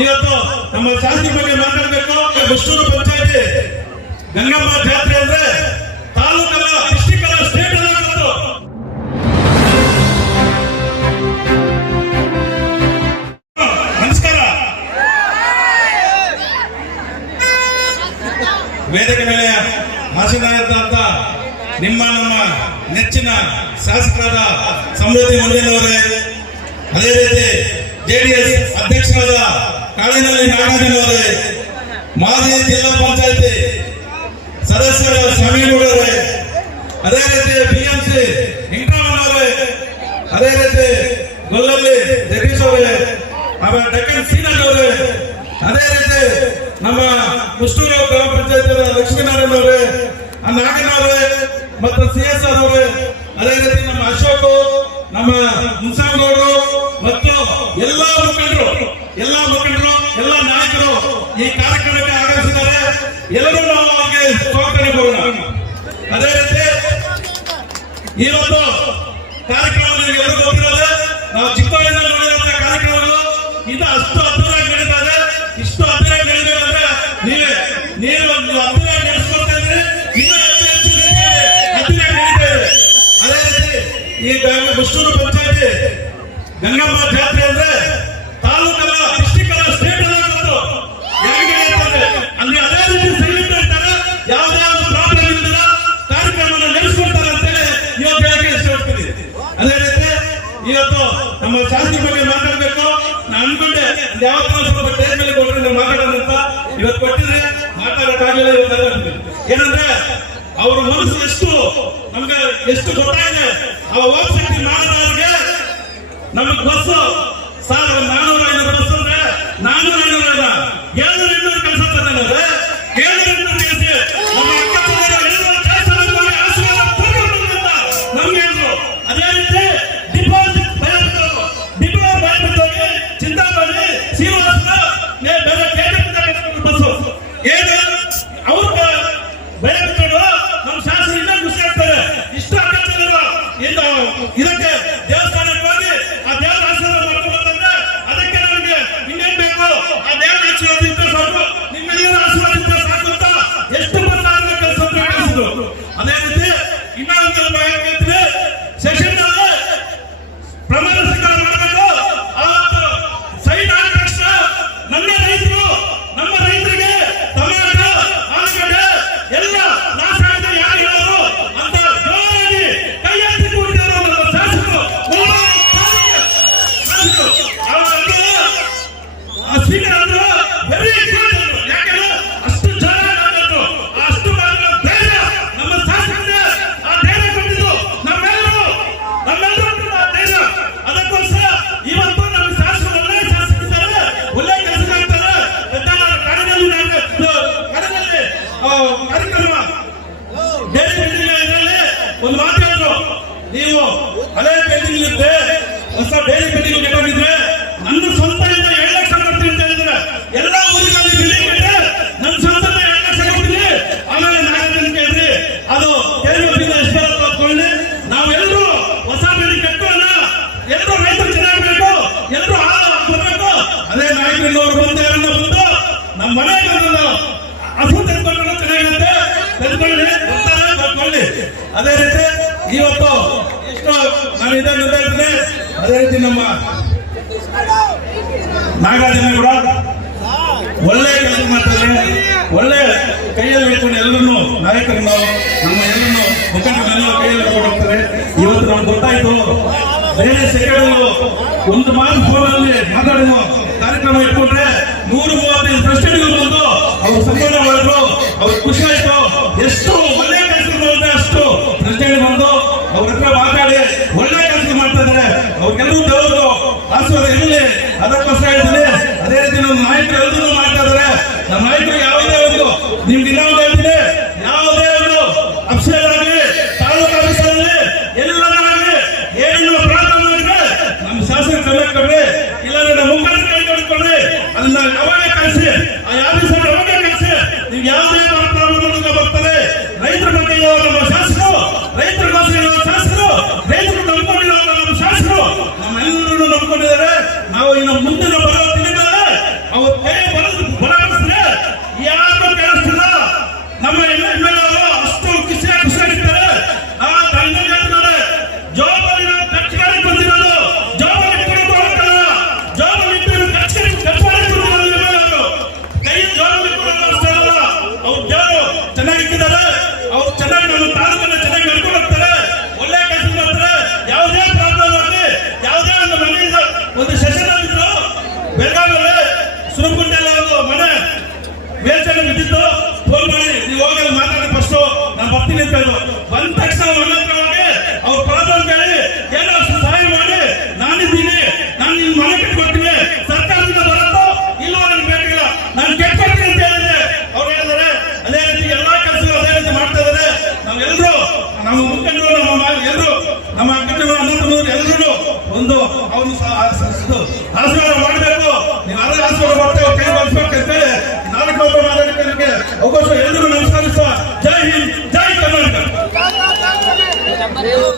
ಇವತ್ತು ನಮ್ಮ ಶಾಸ್ತ್ರಿ ಬಗ್ಗೆ ಮಾತಾಡಬೇಕು. ಬುಷ್ಟೂರು ಪಂಚಾಯತಿ ಗಂಗಮ್ಮ ಜಾತ್ರೆ ಅಂದ್ರೆ ತಾಲೂಕಲ್ಲ ಡಿಸ್ಟಿಕ್ ಅಲ್ಲ ಸ್ಟೇಟ್ ಅಲ್ಲ ನಮಸ್ಕಾರ. ವೇದಿಕೆ ಮೇಲೆ ಆಸೀನರಾದಂತ ನಿಮ್ಮ ನಮ್ಮ ನೆಚ್ಚಿನ ಶಾಸಕರಾದ ಸಮೃದ್ಧಿ ಮುಂದಿನವರೇ ಅದೇ ರೀತಿ ಜೆಡಿಎಸ್ ಅಧ್ಯಕ್ಷರಾದ ಕಾಳಿನಲ್ಲಿ ನಾಗರಾಜನವರೇ ಮಾಜಿ ಜಿಲ್ಲಾ ಪಂಚಾಯತಿ ಸದಸ್ಯರ ಸ್ವಾಮಿಗೌಡರೇ ಅದೇ ರೀತಿ ಬಿಎಂಸಿ ವೆಂಕಟರಮಣವರೇ ಅದೇ ರೀತಿ ಗೊಲ್ಲಲ್ಲಿ ಜಗದೀಶ್ ಅವರೇ ಆಮೇಲೆ ಡೆಕ್ಕನ್ ಸೀನಲ್ ಅವರೇ ಅದೇ ರೀತಿ ನಮ್ಮ ಮುಷ್ಟೂರು ಗ್ರಾಮ ಪಂಚಾಯತ್ ಲಕ್ಷ್ಮೀನಾರಾಯಣ ಅವರೇ ಆ ನಾಗಣ್ಣ ಅವರೇ ಮತ್ತು ಸಿ ಎಸ್ ಆರ್ ಅವರೇ, ಅದೇ ರೀತಿ ನಮ್ಮ ಅಶೋಕ್, ನಮ್ಮ ಮುನ್ಸಾಂಗೌಡರು ಮತ್ತು ಎಲ್ಲಾ ಮುಖಂಡರು ಎಲ್ಲಾ ಮುಖಂಡರು ಎಲ್ಲಾ ನಾಯಕರು ಈ ಕಾರ್ಯಕ್ರಮಕ್ಕೆ ಆಗಮಿಸಿದ್ದಾರೆ ಎಲ್ಲರೂ ನಾವು ಅವರಿಗೆ ಕೊಡೋಣ ಅದೇ ರೀತಿ ಕಾರ್ಯಕ್ರಮ ನಿಮಗೆ ಎಲ್ಲರೂ ಗೊತ್ತಿರೋದೆ, ನಾವು ಚಿಕ್ಕವರಿಂದ ನೋಡಿದಂತ ಕಾರ್ಯಕ್ರಮಗಳು ಇದು ಅಷ್ಟು ಅದ್ಭುತವಾಗಿ ನಡೀತಾ ಇದೆ. ಇಷ್ಟು ಅದ್ಭುತವಾಗಿ ನಡೀಬೇಕಂದ್ರೆ ನೀವೇ, ನೀವು ಒಂದು ಅದ್ಭುತವಾಗಿ ನಡೆಸ್ಕೊಳ್ತಾ ಇದ್ರೆ. ಇನ್ನೂ ಹೆಚ್ಚು ಹೆಚ್ಚು ಅದ್ಭುತವಾಗಿ ನಡೀತಾ ಇದೆ. ಅದೇ ರೀತಿ ಈ ಮುಷ್ಟೂರು ಪಂಚಾಯತಿ ಗಂಗಮ್ಮ ಜಾತ್ರೆ ಅಂದ್ರೆ ತಾಲೂಕಲ್ಲ ಡಿಸ್ಟಿಕ್ ಅಲ್ಲ ಸ್ಟೇಟ್ ಅಲ್ಲ ಇವತ್ತು ಹೇಗೆ ನಡೀತದೆ ಅಲ್ಲಿ ಅದೇ ರೀತಿ ಸೈಲೆಂಟ್ ಇರ್ತಾರೆ ಯಾವುದೇ ಒಂದು ಪ್ರಾಬ್ಲಮ್ ಇಲ್ಲದ ಕಾರ್ಯಕ್ರಮವನ್ನು ನಡೆಸ್ಕೊಡ್ತಾರೆ ಅಂತೇಳಿ ಇವತ್ತು ಹೇಳಕ್ಕೆ ಇಷ್ಟಪಡ್ತೀನಿ ಅದೇ ರೀತಿ ಇವತ್ತು ನಮ್ಮ ಶಾಂತಿ ಬಗ್ಗೆ ಮಾತಾಡಬೇಕು. ನಾನು ಅನ್ಕೊಂಡೆ ಯಾವತ್ತೂ ಸ್ವಲ್ಪ ಟೈಮ್ ಮೇಲೆ ಕೊಟ್ಟರೆ ಮಾತಾಡೋಣ ಅಂತ ಇವತ್ತು ಕೊಟ್ಟಿದ್ರೆ ಮಾತಾಡೋಕ್ಕಾಗಲಿಲ್ಲ ಇವತ್ತು ಏನಂದ್ರೆ ಅವರ ಮನಸ್ಸು ಎಷ್ಟು, ನಮ್ಗೆ ಎಷ್ಟು ಗೊತ್ತಾಗಿದೆ. ಆ ಹೋಗ್ಸಕ್ತಿ ಮಾಡಿದವ್ರಿಗೆ ನಮಗೆ ಬಸ್ಸು ಸಾವಿರ ನಾನೂರ ಐನೂರು ಬಸ್ ಅಂದ್ರೆ ನಾನೂರ ಐನೂರ ಏಳ್ನೂರ ಅದೇ ರೀತಿ ಇವತ್ತು ಎಷ್ಟು ನಾನು ಇದೇ ನಿರ್ಧಾರಿಸಿದೆ ಅದೇ ರೀತಿ ನಮ್ಮ ನಾಗಾರ್ಜುನ ಕೂಡ ಒಳ್ಳೆ ಕೆಲಸ ಮಾಡ್ತಾರೆ ಒಳ್ಳೆ ಕೈಯಲ್ಲಿ ಹಿಡ್ಕೊಂಡು ಎಲ್ಲರನ್ನು ನಾವು, ನಮ್ಮ ಎಲ್ಲರನ್ನು ಮುಖಂಡರನ್ನೆಲ್ಲ ಕೈಯಲ್ಲಿ ಹಿಡ್ಕೊಂಡು ಹೋಗ್ತಾರೆ ಇವತ್ತು ನಮ್ಗೆ ಗೊತ್ತಾಯ್ತು, ಬೇರೆ ಸೆಕೆಂಡ್ ಒಂದು ಮಾತು ಫೋನಲ್ಲಿ ಮಾತಾಡುವ ಅದಕ್ಕೋಸ್ಕರ ಹೇಳ್ತೀನಿ, ಅದೇ ರೀತಿ ನಮ್ಮ ನಾಯಕರು ಎಲ್ಲರೂ ಮಾಡ್ತಾ ಇದ್ದಾರೆ. ನಮ್ಮ ನಾಯಕರು ಯಾವುದೇ ಒಂದು ನಿಮ್ಗೆ ಇನ್ನೊಂದು ಹೇಳ್ತೀನಿ, ಯಾವುದೇ ಒಂದು ಅಪ್ಸರ್ ಆಗಲಿ ತಾಲೂಕು ಆಫೀಸಲ್ಲಿ ಎಲ್ಲರಾಗಲಿ ಏನೇನು ಪ್ರಾಬ್ಲಮ್ ಮಾಡಿದ್ರೆ ನಮ್ಮ ಶಾಸಕ ಕಲೆ ಕೊಡ್ರಿ ಇಲ್ಲಾಂದ್ರೆ ನಮ್ಮ ಮುಖಂಡ ಕೈ ಕೊಡ್ಕೊಡ್ರಿ ಅದನ್ನ ಅವಾಗೇ ಕಳಿಸಿ ಆ ಆಫೀಸರ್ ಅವಾಗೇ ಕಳಿಸಿ ನೀವು ಯಾವುದೇ ಪ್ರಾಬ್ಲಮ್ ಬರ್ತಾರೆ. ರೈತರ ಬಗ್ಗೆ ಬರ್ತೀನಿ ಅಂತ ಬಂದ ತಕ್ಷಣ ನನ್ನ ಹತ್ರ ಒಳಗೆ ಅವ್ರ ಪ್ರಾಬ್ಲಮ್ ಅಂತ ಹೇಳಿ ಏನಾದ್ರು ಸಹಾಯ ಮಾಡಿ ನಾನಿದ್ದೀನಿ, ನಾನು ನಿನ್ ಮನೆ ಕಟ್ಕೊಡ್ತೀನಿ, ಸರ್ಕಾರದಿಂದ ಬರುತ್ತೋ ಇಲ್ಲೋ ನನ್ಗೆ ಬೇಕಿಲ್ಲ ನಾನು ಕೆಟ್ಕೊಡ್ತೀನಿ ಅಂತ ಹೇಳಿದ್ರೆ ಅವ್ರು ಹೇಳ್ತಾರೆ ಅದೇ ರೀತಿ ಎಲ್ಲಾ ಕೆಲಸಗಳು ಅದೇ ರೀತಿ ಮಾಡ್ತಾ ಇದಾರೆ. ನಾವೆಲ್ಲರೂ ನಮ್ಮ ಮುಖಂಡರು, ನಮ್ಮ ಎಲ್ಲರೂ ನಮ್ಮ ಅಕ್ಕಂಡರು ಅಣ್ಣ ಎಲ್ಲರೂ ಒಂದು ಅವನು ಆಶೀರ್ವಾದ